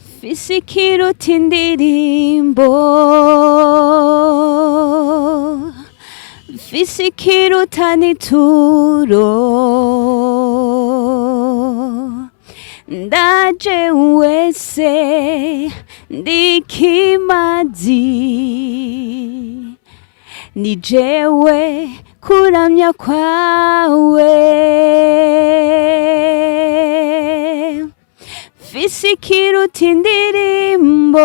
Afise ikiruta indirimbo, afise ikiruta n'ituro, ndaje wese ndikimazi, ni jewe kuramya kwawe. Afise ikiruta indirimbo,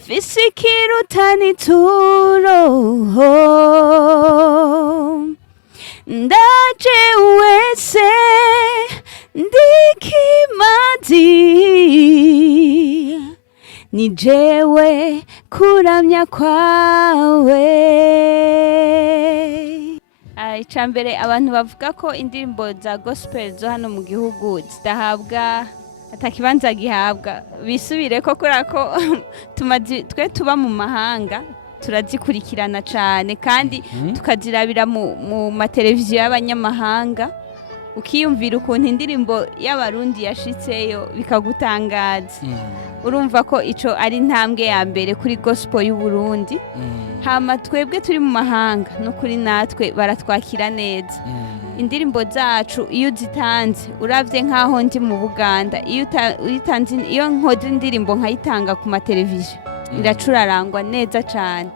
afise ikiruta n'ituro, ndaje wese ndikimazi, ni jewe kuramya kwawe. Icambere abantu bavuga ko indirimbo za gospel zo hano mu gihugu zidahabwa atakibanza gihabwa, bisubire ko kubera ko twe tuba mu mahanga turazikurikirana cyane kandi tukazirabira mu mateleviziyo y'abanyamahanga, ukiyumvira ukuntu indirimbo y'abarundi yashitseyo bikagutangaza. Urumva ko ico ari intambwe ya mbere kuri gospel y'u Burundi. Hama twebwe turi mu mahanga no kuri natwe baratwakira neza. Indirimbo zacu iyo zitanze uravye nkaho ndi mu Buganda, iyo nkoze indirimbo nkayitanga ku mateleviziyo iracurarangwa neza cyane,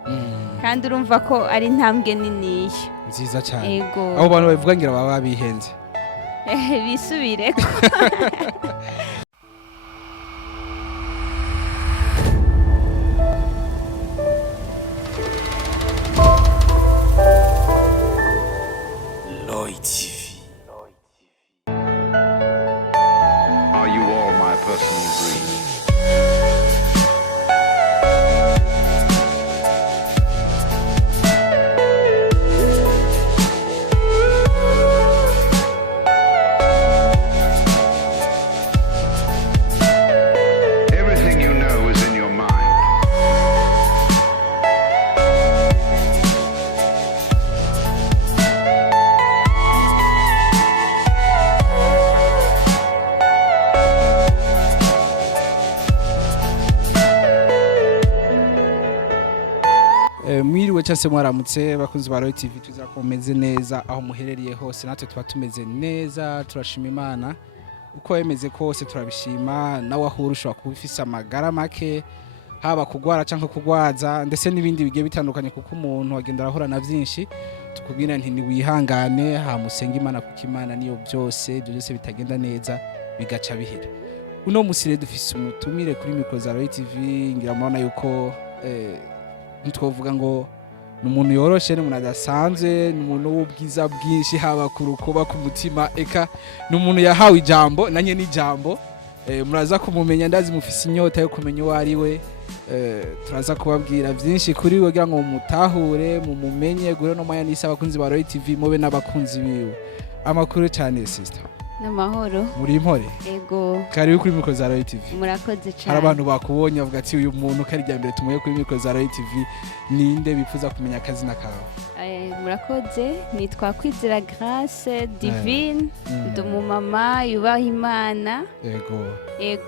kandi urumva ko ari intambwe nini nziza cyane. Abo bantu bavuga ngira baba bihenze bisubireko. Are you all my personal dreams? Everything you know is in your mind. Mwiriwe cyase mwaramutse bakunzi ba Roy TV, twizera ko mumeze neza aho muherereye hose. Natwe tuba tumeze neza, turashima Imana uko yemeze kose, turabishima. Nawe ahura ushobora kuba ufise amagara make, haba kugwara canke kugwaza ndetse n'ibindi bigiye bitandukanye, kuko umuntu agenda arahura na byinshi. Tukubwira nti ni wihangane, hamusenga Imana kuko Imana niyo byose bitagenda neza bigaca bihera. Uno musire dufise umutumire kuri mikro za Roy TV, ngira murabona yuko ntitwovuga ngo ni umuntu yoroshe, ni umuntu adasanzwe, ni umuntu w'ubwiza bwinshi, haba ku rukuba ku mutima, eka ni umuntu yahawe ijambo nanye n'ijambo. Muraza kumumenya, ndazi mufise inyota yo kumenya uwo ari we. Turaza kubabwira byinshi kuri we kugira ngo mutahure, mumumenye. Gure no mwanya n'isi abakunzi ba Roy TV, mube n'abakunzi biwe. Amakuru cyane sister. Namahoro. Muri impore? Ego. Karibu kuri mikro za Roy TV. Murakoze cyane. Hari abantu bakubonye bavuga ati uyu muntu kari rya mbere tumuye kuri mikro za Roy TV, ninde bifuza kumenya akazina kawe? Murakoze, nitwa Kwizera Grace Divine, ndi umumama yubaha Imana. Ego.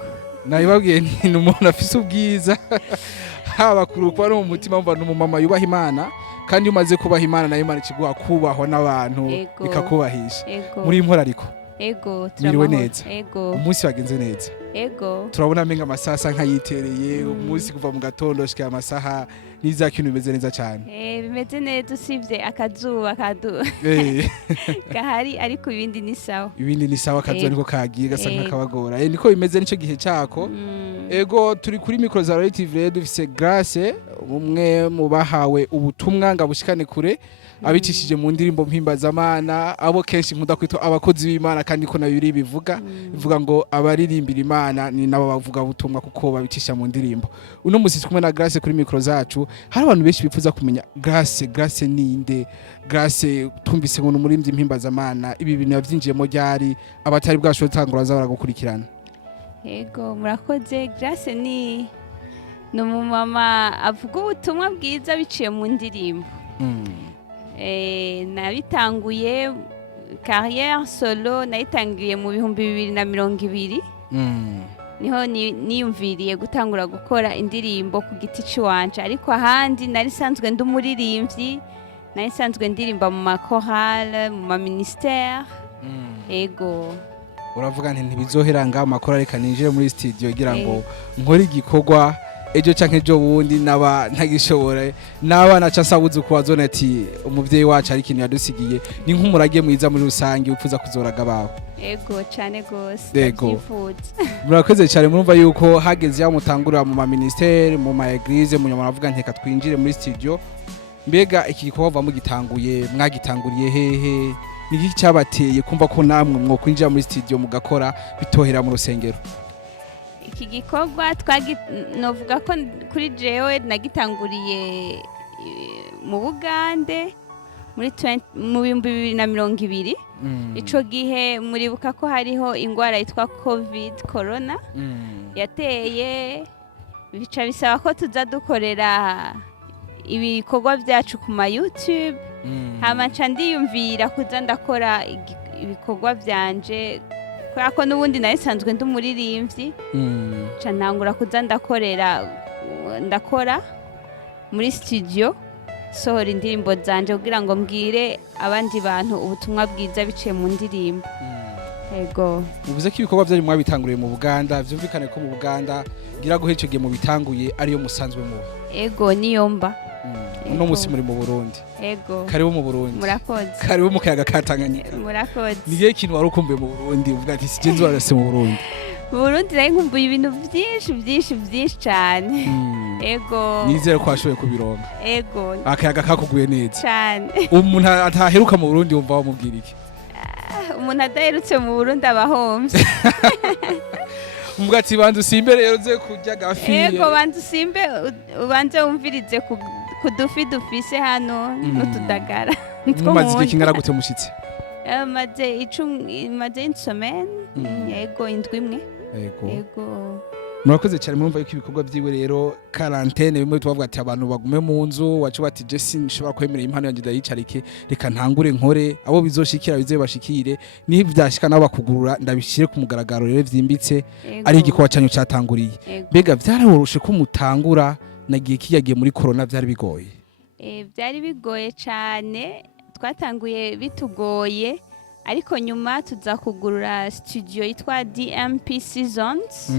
Nayibabwiye ni umuntu afise ubwiza haba ku rukuba no mu mutima, mva ni umumama yubaha Imana, kandi umaze kubaha Imana nayo Imana ikiguha kubahwa n'abantu ikakubahisha. Muri impore ariko ego miriwe neza. Ego. Umunsi wagenze neza. Ego. Turabona menga amasasa nkayitereye, umunsi kuva mu gatondo shika amasaha niza kintu bimeze neza cyane. Bimeze neza usibye akazuba gahari, ariko ibindi ni sawa. Ibindi ni sawa, akazuba niko kagiye gasa nk'akabagora. Niko bimeze nico gihe cyako. Ego turi kuri mikro za Roy TV, dufise Grace, umwe mu bahawe ubutumwa ngabushikane kure, abicishije mu ndirimbo mpimbazamana, abo kenshi nkunda kwitwa abakozi b'Imana, kandi ko nabiri bivuga ngo abaririmbira Imana ni nabo bavuga ubutumwa kuko babicisha mu ndirimbo. Uno musi kumwe na Grace kuri mikro zacu, hari abantu benshi bifuza kumenya Grace ninde? Grace tumvise ngo n'umurimbyi mpimbazamana, ibi bintu yavyinjiyemo ryari, abatari bwasho tangura za baragukurikirana. Ego, murakoze. Grace ni umumama avuga ubutumwa bwiza biciye mu ndirimbo. Nabitanguye carrière solo nayitangiye mu bihumbi 2020 niho niyumviriye gutangura gukora indirimbo ku giti ciwanje, ariko ahandi nari sanzwe ndi umuririmbyi, nari sanzwe ndirimba mu makorale, mu maministère. Ego uravuga nti ntibizohera ngaho makora reka ninjire muri studio kugira ngo nkore igikorwa ejo canke ejo bundi naba ntagishobore n'abana ca sabuze ku bazone ati umuvyeyi wacu ari ikintu yadusigiye ni nk'umurage mwiza muri rusange upfuza kuzoraga bawe. Ego cane gose Ego. Murakoze cyane, murumva yuko hageze ya mutangurira mu maministère mu ma eglise mu nyuma navuga nteka twinjire muri studio. Mbega iki gikorwa va mugitanguye mwagitanguriye hehe, niki cyabateye kumva ko namwe mwo kwinjira muri studio mugakora bitohera mu rusengero? Iki gikorwa novuga ko kuri jewe nagitanguriye mu Bugande mu 2020. Ico gihe muribuka ko hariho ingwara yitwa corona yateye, bica bisaba ko tuza dukorera ibikorwa byacu ku ma YouTube. Hama nca ndiyumvira kuza ndakora ibikorwa byanje kubera ko n'ubundi nari sanzwe ndi umuririmbyi. Nca ntangura kuza ndakora muri studio, sohora indirimbo zanje kugira ngo mbwire abandi bantu ubutumwa bwiza biciye mu ndirimbo. Ego. Uvuze ko ibikorwa byanyu mwabitanguriye mu Buganda, vyumvikane ko mu Buganda gira guhera ico gihe mu bitanguye ariyo musanzwe mu. Ego niyo mba. Uno musi muri mu Burundi. Ego. Karibu mu Burundi. Murakoze. Karibu mu kayaga ka Tanganyika. Murakoze. Nigiye kintu wari ukumbuye mu Burundi uvuga ati sigenzi warase mu Burundi? Mu Burundi nari nkumbuye ibintu byinshi cyane. Ego. Nizere ko washoboye kubironka. Ego. Akayaga kakuguye neza. Cyane. Umuntu ataheruka mu Burundi wumva wamubwira iki? Umuntu adaherutse mu Burundi abahomvye. Umvuga ati bantu simbe rero ze kurya gafi. Ego bantu simbe ubanze wumvirize kudufi dufise hano n'utudagara. Mumaze igihe kingana gute mushitse? Maze insomene. Ego indwi imwe. Ego. Murakoze cyane, murumva yuko ibikorwa byiwe rero quarantaine bimwe tubavuga ati abantu bagume mu nzu, wacu bati je sinshobora kwemera impano yanje ndayicarike, reka ntangure nkore, abo bizoshikira bizebashikire, ni vyashika nabo bakugurura ndabishire ku mugaragaro rero vyimbitse ari igikorwa cyanyu cyatanguriye. Mbega vyaroroshe ko mutangura nagiye kiyagiye muri corona vyari bigoye? Byari bigoye cyane, twatanguye bitugoye, ariko nyuma tuza kugurura studio yitwa DMP Seasons.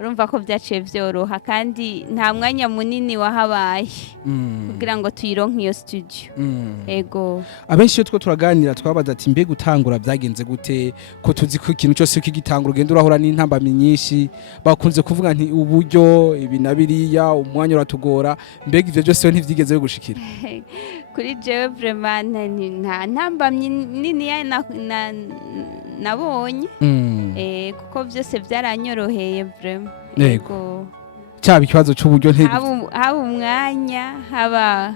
Urumva ko byaciye vyoroha kandi nta mwanya munini wahabaye kugira ngo tuyironke iyo studio. Ego. Abenshi two turaganira twabaza ati mbega gutangura byagenze gute, ko tuzi ko ikintu cyose kigitangura ugenda urahura n'intambamyi nyinshi, bakunze kuvuga nti uburyo ibi nabiriya umwanya uratugora, mbega ivyo byose ntivyigeze bigushikira? Kuri jewe vraiment nta ntambamyi nini nabonye. Kuko byose byaranyoroheye vraiment. Ego. Cyaba ikibazo cy'uburyo haba umwanya, haba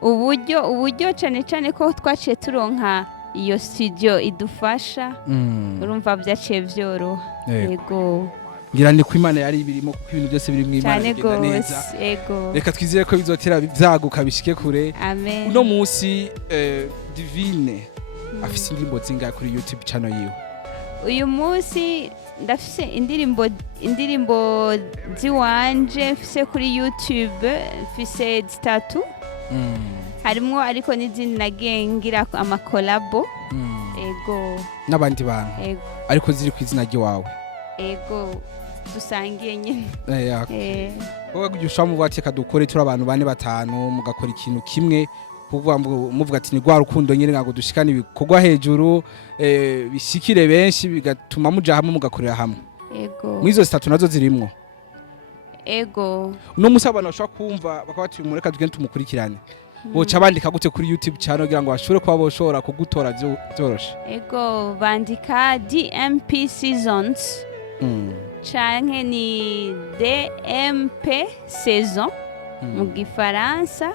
uburyo cyane ko twaciye turonka iyo studio idufasha. Urumva byaciye vyoroha. Ego. Ngira ni ko Imana yari ibirimo kuko ibintu byose biri mu Imana bigenda neza. Ego. Reka twizere ko bizotera byaguka bishike kure. Amen. Uno munsi Divine afise indirimbo zingahe kuri YouTube channel yiwe? Uyu munsi ndafise indirimbo ziwanje mfise kuri YouTube, mfise 3. Harimo ariko n'izindi nagiye ngira amakolabo. Ego. N'abandi bantu. Ego. Ariko ziri ku izina ryawe. Ego. Dusangiye nyine. Wowe gusha mu bati kadukore turi abantu 4-5 mugakora ikintu kimwe, kuvuga muvuga ati ni gwa rukundo nyine ngago dushikana ibikorwa hejuru, bishikire benshi bigatuma muja hamwe mugakorera hamwe. Ego. Mwizo 3 nazo zirimwo. Ego. Uno musabana bashaka kumva bakabati mureka tugende tumukurikirane. Boca bandika gute kuri YouTube channel kugira ngo bashobore kuba boshora kugutora byoroshe? Ego bandika DMP Seasons. Canke ni DMP Saison mu Gifaransa.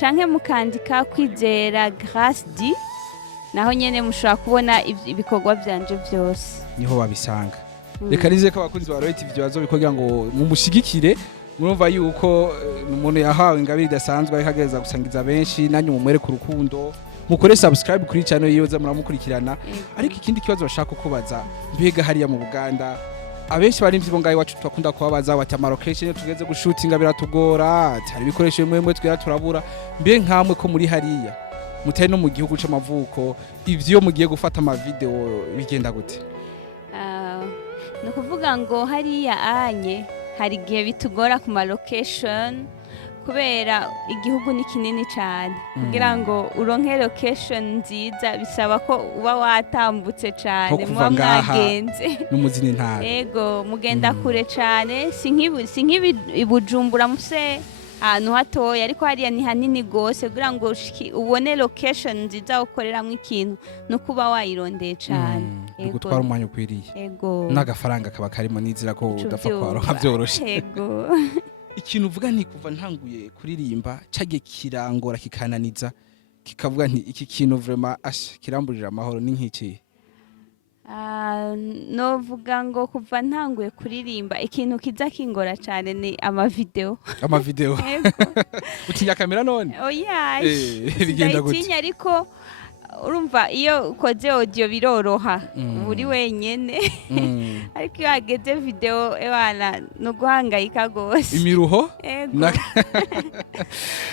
Canke mukandika kwizera Grace D, naho nyene mushobora kubona ibikorwa byanje byose. Niho babisanga. Reka nize ko abakunzi ba Royal TV bazobikora ngo mumushigikire. Murumva yuko umuntu yahawe ingabire idasanzwe ariko agereza gusangiza benshi, nanyu mumwere ku rukundo mukore subscribe kuri channel yiwe muramukurikirana. Ariko ikindi kibazo bashaka kukubaza, mbega hariya mu Buganda abenshi bari mvyo ngayi wacu twakunda kubabaza bati location tugeze gushutinga biratugora, hari ibikoresho bimwe twira turabura. Mbe nkamwe ko muri hariya mutari no mu gihugu c'amavuko, ivyo mugiye gufata ama video bigenda gute? No kuvuga ngo hariya anye hari igihe bitugora ku ma location kubera igihugu ni kinini cyane kugira ngo uronke location nziza bisaba ko uba watambutse cyane muba mwagenze n'umuzini ntara. Yego mugenda kure cyane si nk'ibi Bujumbura muse ahantu hatoya, ariko hariya ni hanini gose kugira ngo ubone location nziza ukoreramo ikintu no kuba wayirondeye cyane. Gutwara umwanya ukwiriye. Yego n'agafaranga kaba karimo nizira ko udapfa kwaronka byoroshe. Yego ikintu uvuga nti kuva ntanguye kuririmba cage kirangora kikananiza kikavuga nti iki kintu vraiment kiramburira amahoro ni nk'iki? No vuga ngo kuva ntanguye kuririmba ikintu kiza kingora cyane ni amavideo. Amavideo. Utinya kamera none? Oya. Bigenda gute? Utinya ariko urumva iyo ukoze audio biroroha uri wenyene. Ariko iyo hageze video ewana no guhangayika gose. Imiruho?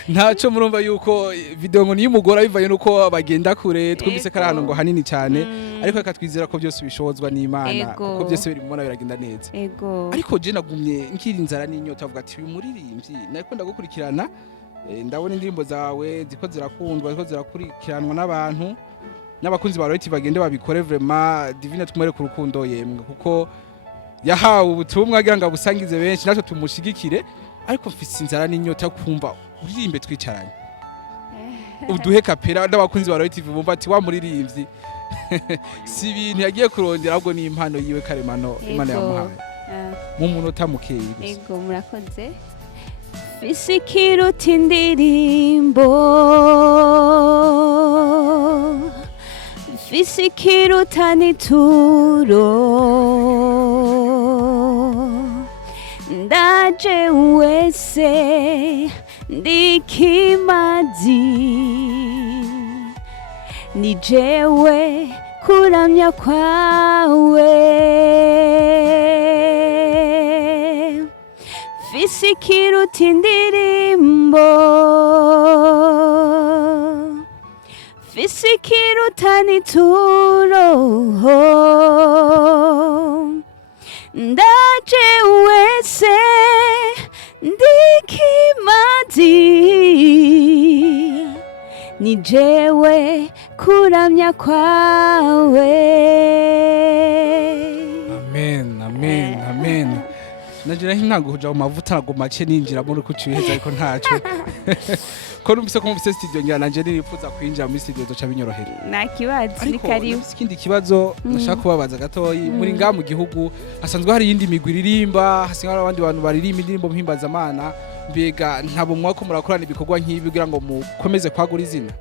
Ntaco murumva yuko video ngo niyumugora bivaye nuko bagenda kure, twumvise karano ngo hanini cyane, ariko akatwizera ko byose bishobozwa n'Imana kuko byose biri mubona biragenda neza. Ariko je nagumye nkiri inzara n'inyota avuga ati uyu muririmbyi nariko ndagukurikirana, ndabona indirimbo zawe ziko zirakundwa, ziko zirakurikiranwa n'abantu n'abakunzi ba Royalty bagende babikore vraiment divine twumere ku rukundo yemwe kuko yahawe ubutumwa agira ngo abusangize benshi natwe tumushigikire. Ariko mfise inzara n'inyota kumva uririmbe twicaranye uduhe kapera n'abakunzi ba Royalty bumva ati wa muririmbyi si ibintu yagiye kurondera ahubwo ni impano yiwe karemano Imana yamuhaye mu munota mukeyi gusa. Yego murakoze. Fisikiruta indirimbo, fisikiruta n'ituro, ndaje wese ndikimazi, ni jewe kuramya kwawe. Fisikiruta indirimbo, fisikiruta n'ituro, ndaje wese ndikimazi, ni jewe kuramya kwawe. Amen, amen, amen. Nagira ntango kuja mu mavuta nago make ninjira muri kuciheza ariko ntaco. Ko numvise ko mufise studio ngira nanje nirifuza kwinjira muri studio zo cabinyorohera. Na kibazo ni karibu. Ikindi kibazo nashaka kubabaza gatoyi muri nga mu gihugu hasanzwe hari yindi migwi iririmba, hasanzwe hari abandi bantu baririmba indirimbo mpimbazamana, mbega ntabo mwako murakorana ibikorwa nk'ibi kugira ngo mukomeze kwagura izina?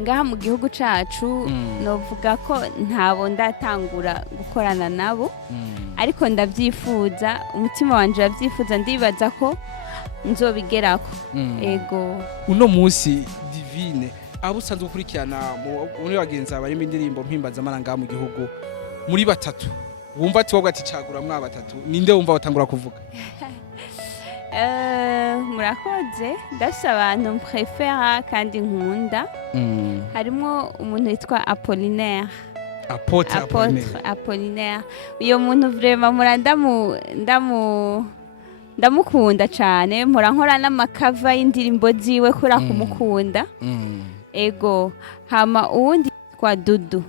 Ngaha mu gihugu cacu novuga ko ntabo ndatangura gukorana nabo, ariko ndavyifuza, umutima wanje uravyifuza, ndibaza ko nzobigerako. Ego uno munsi divine abo usanzwe ukurikirana muri bagenzi bari indirimbo mpimbazamana ngaha mu gihugu muri batatu wumva ati wowe ati cagura mwa batatu ninde wumva watangura kuvuga? Murakoze, ndafise abantu mprefera kandi nkunda. Harimo umuntu witwa Apollinaire. Apollinaire. Uyo muntu vraiment ndamukunda cyane, mpora nkora n'amakava y'indirimbo ziwe kura kumukunda. Ego hama uwundi kwa Dudu.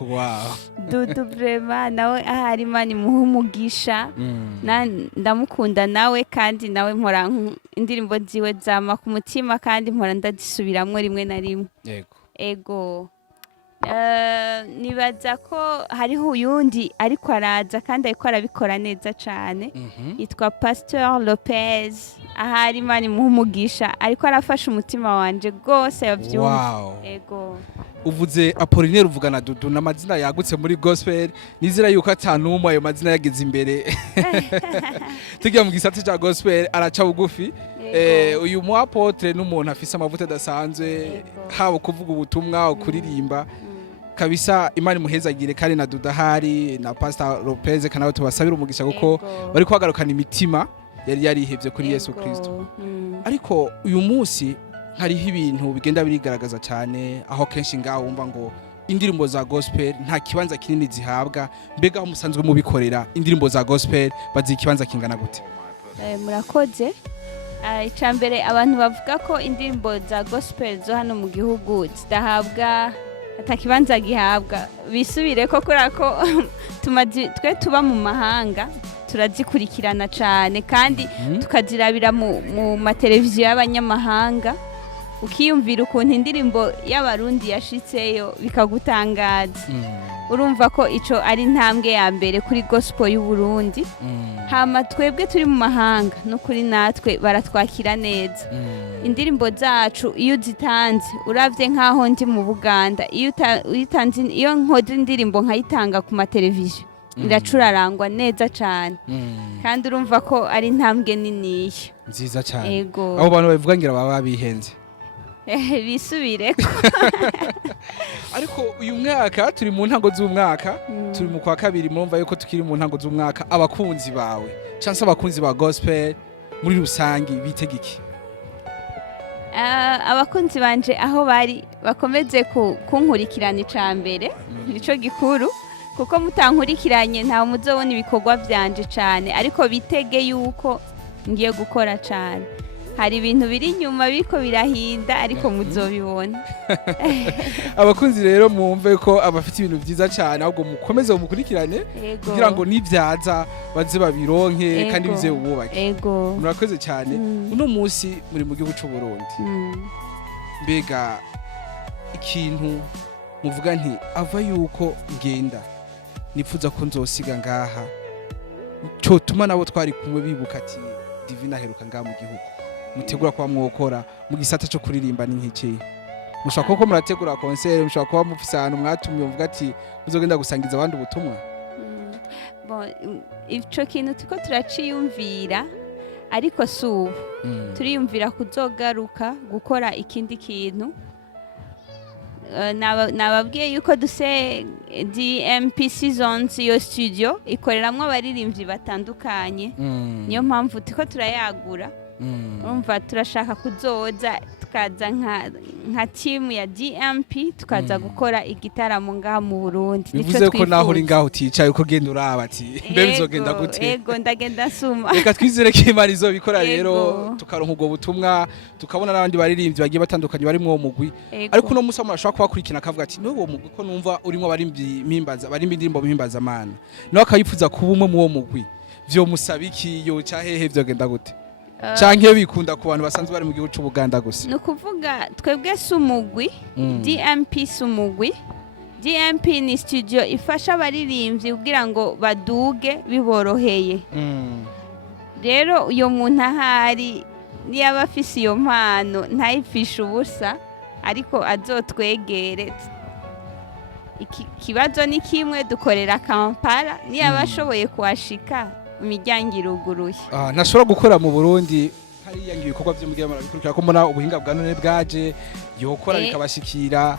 Wow. Dudu vraiment nawe ahari Imana imuhumugisha, ndamukunda nawe kandi nawe mpora indirimbo ziwe zama ku mutima kandi mpora ndazisubiramwo rimwe na rimwe. Ego nibaza ko hariho uyundi ariko araza kandi ariko arabikora neza cyane, yitwa Pasteur Lopez, ahari Imana imuhumugisha ariko arafasha umutima wanje gose yavyumva. Ego uvuze Apollinaire uvuga na Dudu n'amazina yagutse muri gospel nizira yuko atanumwe ayo mazina yageze imbere tugiye mu gisata cya gospel araca bugufi uyu mu apotre n'umuntu afise amavuta adasanzwe haba kuvuga ubutumwa kuririmba kabisa Imana imuhezagire kandi na Dudu ahari na Pastor Lopez kanawe tubasabira umugisha kuko bari kuhagarukana imitima yari yarihevye kuri Yesu Kristo ariko uyu munsi hariho ibintu bigenda birigaragaza cyane aho kenshi ngaho wumva ngo indirimbo za gospel nta kibanza kinini zihabwa mbega aho musanzwe mubikorera indirimbo za gospel bazi ikibanza kingana gute murakoze icambere abantu bavuga ko indirimbo za gospel zo hano mu gihugu zidahabwa atakibanza gihabwa bisubire ko kurako twe tuba mu mahanga turazikurikirana cyane kandi tukazirabira mu mateleviziyo y'abanyamahanga ukiyumvira ukuntu indirimbo y'abarundi yashitseyo bikagutangaza urumva ko ico ari intambwe ya mbere kuri gospel y'u Burundi hama twebwe turi mu mahanga no kuri natwe baratwakira neza indirimbo zacu iyo zitanze uravye nkaho ndi mu Buganda iyo nkoze indirimbo nkayitanga ku mateleviziyo iracurarangwa neza cyane kandi urumva ko ari intambwe niniya nziza cyane abo bantu babivuga ngira baba bihenze bisubire ariko uyu mwaka turi mu ntango z'umwaka turi mu kwa kabiri murumva yuko tukiri mu ntango z'umwaka abakunzi bawe cyangwa abakunzi ba gospel muri rusangi bitega iki abakunzi banje aho bari bakomeze kunkurikirana icambere nico gikuru kuko mutankurikiranye ntawe muzobona ibikorwa byanje cyane ariko bitege yuko ngiye gukora cyane hari ibintu biri inyuma biko birahinda ariko muzobibona abakunzi rero mwumve ko abafite ibintu byiza cyane ahubwo mukomeze mukurikirane kugira ngo nibyaza baze babironke kandi bize ububake murakoze cyane uno munsi muri mu gihugu cy'u Burundi mbega ikintu muvuga nti ava yuko ngenda nipfuza ko nzosiga ngaha cyo tuma nabo twari kumwe bibuka ati divina heruka ngaha mu gihugu mutegura kwa mwokora mu gisata cyo kuririmba n'inkice mushaka ko murategura concert mushaka kuba mufise ahantu mwatumye muvuga ati muzogenda gusangiza abandi ubutumwa ico kintu tuko turaciyumvira ariko subu turiyumvira kuzogaruka gukora ikindi kintu nababwiye yuko duse DMP Seasons iyo studio ikoreramwo abaririmbyi batandukanye niyo mpamvu tuko turayagura urumva turashaka kuzoza tukaza nka team ya DMP tukaza gukora igitaramo ngaha mu Burundi bivuze ko naho uri ngaho uticaye uko genda uraba ati mbe bizogenda gute yego ndagenda suma reka twizere ko Imana izobikora rero tukaronka ubwo butumwa tukabona n'abandi baririmbyi bagiye batandukanye bari mu mugwi ariko uno musa murashaka kubakurikina akavuga ati n'uwo mugwi ko numva urimo abarimbi mpimbaza barimbi indirimbo mpimbaza Mana nawe akayifuza kuba umwe mu wo mugwi vyo musabiki yo cyahehe vyogenda gute canke bikunda ku bantu basanzwe bari mu gihugu cy'u Buganda gusa nukuvuga twebwe sumugwi DMP sumugwi DMP ni studio ifasha abaririmbyi kugira ngo baduge biboroheye rero uyo muntu ahari niyo abafise iyo mpano ntayifisha ubusa ariko azotwegere ikibazo ni kimwe dukorera Kampala niyo abashoboye kuhashika imiryango iruguruye ntashobora gukora mu Burundi hariya ibikorwa by'umugire murabikurikira ko mbona ubuhinga bwa none bwaje yokora bikabashikira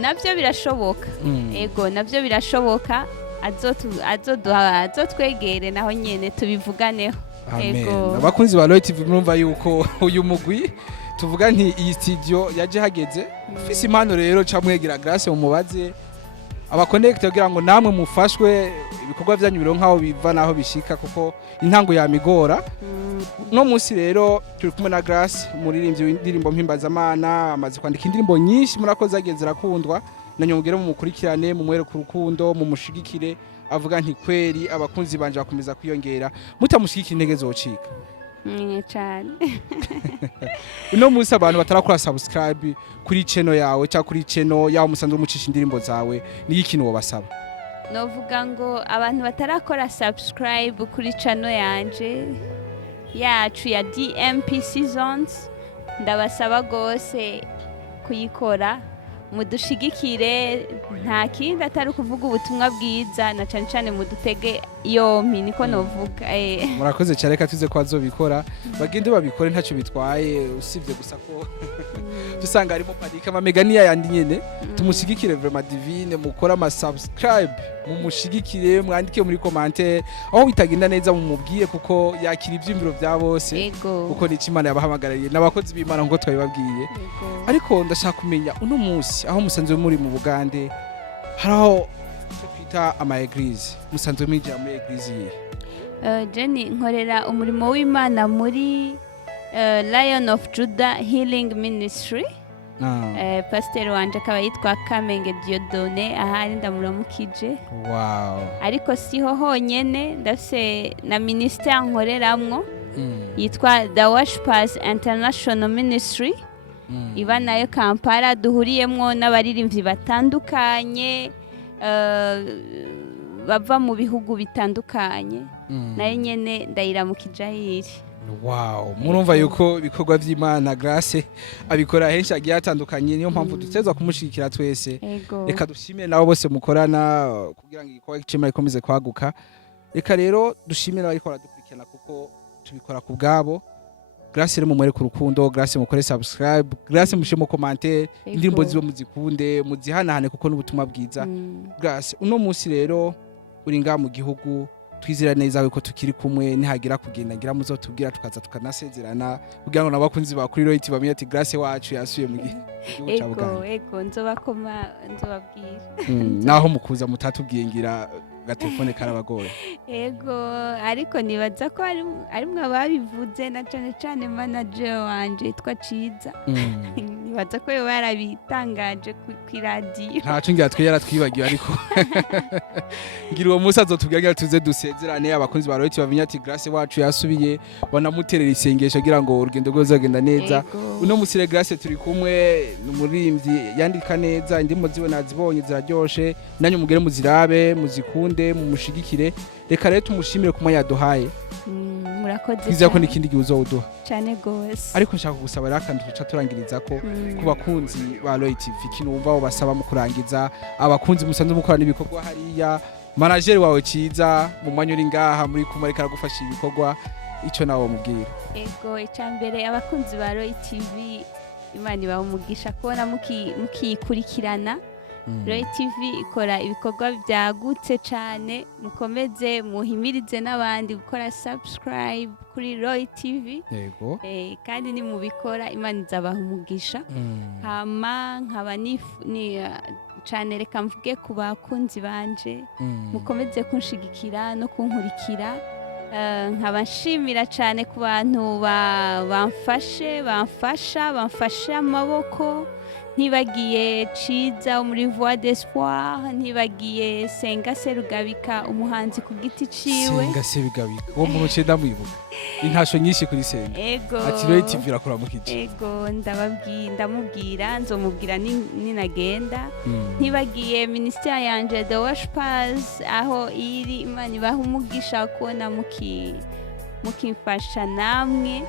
navyo birashoboka ego navyo birashoboka azotwegere naho nyene tubivuganeho ego abakunzi ba Royal TV murumva yuko uyu mugwi tuvuga nti iyi studio yaje hageze ufise impano rero camwegera Grace mu mubaze abaconnecte kugira ngo namwe mufashwe ibikorwa byanyu biro nkaho biva naho bishika kuko intango ya migora no munsi rero turi kumwe na Grace umuririmbyi w'indirimbo mpimbaza Mana amaze kwandika indirimbo nyinshi murakoze ageze rakundwa na nyongere mu mukurikirane mu mwere ku rukundo mu mushigikire avuga nti kweri abakunzi banje bakomeza kwiyongera mutamushigikira intege zocika cyane uno munsi abantu batarakora subscribe kuri channel yawe cyangwa kuri channel yawe musanzwe mucisha indirimbo zawe ni ikintu wabasaba novuga ngo abantu batarakora subscribe kuri channel yanje yacu ya DMP Seasons ndabasaba gose kuyikora mudushigikire nta kindi atari ukuvuga ubutumwa bwiza na cane cane mudutege yompi niko novuga murakoze cyane reka tuze ko azobikora bagende babikore ntacyo bitwaye usibye gusa ko dusanga harimo panika amamegania yandi nyene tumushigikire vraiment divine mukora ama subscribe mumushigikire mwandike muri commentaire aho bitagenda neza mumubwiye kuko yakira ivyimviro vya bose kuko ni Imana yabahamagariye n'abakozi b'Imana ngo twabibabwiye ariko ndashaka kumenya uno munsi aho musanzwe muri mu Bugande haraho twita ama eglise musanzwe mwinjira muri eglise yihe Jenny nkorera umurimo w'Imana muri Lion of Judah Healing Ministry pasiteri wanje akaba yitwa Kamenge Dieudonné ahari ndamuramukije ariko siho honyene ndafise na ministère nkoreramwo yitwa The Worshipers International Ministry iba nayo Kampala duhuriyemwo n'abaririmbyi batandukanye bava mu bihugu bitandukanye nayo nyene ndayiramukije ahiri murumva yuko ibikorwa by'Imana Grace abikora henshi agiye atandukanye niyo mpamvu dutezwa kumushigikira twese reka dushimire nabo bose mukorana kugira ngo igikorwa cy'Imana ikomeze kwaguka reka rero dushimire abari kora dukurikirana kuko tubikora ku bwabo Grace rero mumwere ku rukundo Grace mukore subscribe Grace mushe mu commentaire indirimbo zibo muzikunde muzihanahane kuko n'ubutumwa bwiza Grace uno munsi rero uri nga mu gihugu twizera neza ko tukiri kumwe nihagira kugenda ngira muzotubwira tukaza tukanasezerana kugira ngo nabakunzi ba kuri Royalty bamenye ati Grace wacu yasuye mu gihugu cya Buganda nzobabwira naho mukuza mutatubwiye ngira gatelefone karabagora ariko nibaza ko ari mwe babivuze na cane cane manager wanje yitwa Ciza nibaza ko yo yarabitangaje ku radio ntaco ngira twiyara twibagiwe ariko ngira uwo musa azotubwira tuze dusezerane abakunzi ba Royalty bavinya ati Grace wacu yasubiye banamuterera isengesho kugira ngo urugendo rwozagenda neza uno musire Grace turi kumwe n'umurimbyi yandika neza indimo ziwe nazibonye ziraryoshe nanyu mugere muzirabe muzikunde mumushigikire reka rero tumushimire kuma yaduhaye murakoze twizeye ko n'ikindi gihe uzoduha cyane gose ariko nshaka gusaba rero kandi tuca turangiriza ko ku bakunzi ba Royalty TV kinumva bo basaba mu kurangiza abakunzi musanzwe mukora n'ibikorwa hariya manager wawe Ciza mu mwanya uri ngaha muri kumareka gufasha ibikorwa ico nawo mubwira icyambere abakunzi ba Royalty TV Imana ibaho umugisha kubona mukikurikirana Royalty TV ikora ibikorwa byagutse cyane mukomeze muhimirize n'abandi gukora subscribe kuri Royalty TV kandi ni mubikora Imana izabaha umugisha hama nkaba ni cyane reka mvuge ku bakunzi banje mukomeze kunshigikira no kunkurikira nkaba nshimira cyane ku bantu bamfasha amaboko ntibagiye Ciza muri Voix d'Espoir ntibagiye Senga Serugabika umuhanzi ku giti ciwe Senga Serugabika uwo muntu cenda mwibuka intasho nyinshi kuri Senga ati Royalty TV irakora mu kiti ndamubwira nzomubwira ninagenda ntibagiye ministère yanje The Worshipers aho iri Imana ibaha umugisha kubona mukimfasha namwe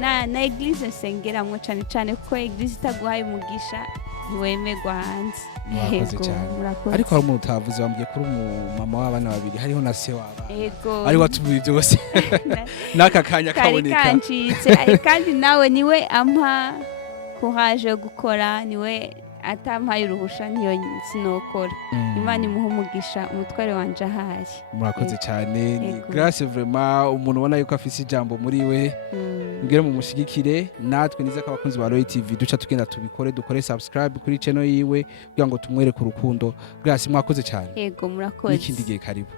na eglise nsengeramwo cyane cyane kuko eglise itaguhaye umugisha ntiwemerwa hanze ariko hari umuntu utavuze wambwiye kuri umumama w'abana babiri hariho na se w'abana ari watubwiye byose n'aka kanya kaboneka kandi nawe niwe ampa courage yo gukora niwe atampaye uruhusha niyo sinokora Imana imuha umugisha umutware wanje ahari murakoze cyane ni Grace vraiment umuntu ubona yuko afise ijambo muri we mbwira mu mushigikire natwe nize ko abakunzi ba Royalty TV duca tugenda dukore subscribe kuri channel yiwe kugira ngo tumwereke urukundo Grace mwakoze cyane murakoze n'ikindi gihe karibu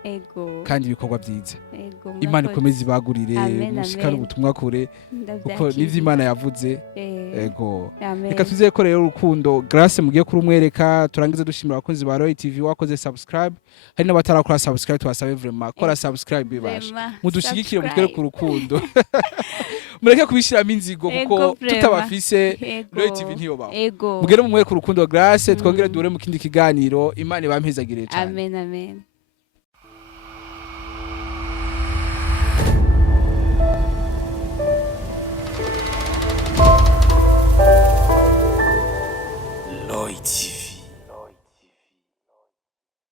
kandi ibikorwa byiza Imana ikomeze ibagurire mushikana ubutumwa kure kuko nivyo Imana yavuze reka tuze ko rero urukundo Grace mugiye kurumwereka turangize dushimira abakunzi ba Royalty TV wakoze subscribe hari n'abatarakora subscribe tubasabe vraiment kora subscribe bibasha mudushigikire mutwere ku rukundo mureke kubishiramo inzigo kuko tutabafise Royalty TV ntiyo baho mugere mu mwe ku rukundo Grace twongere duhure mu kindi kiganiro Imana ibampezagire cyane amen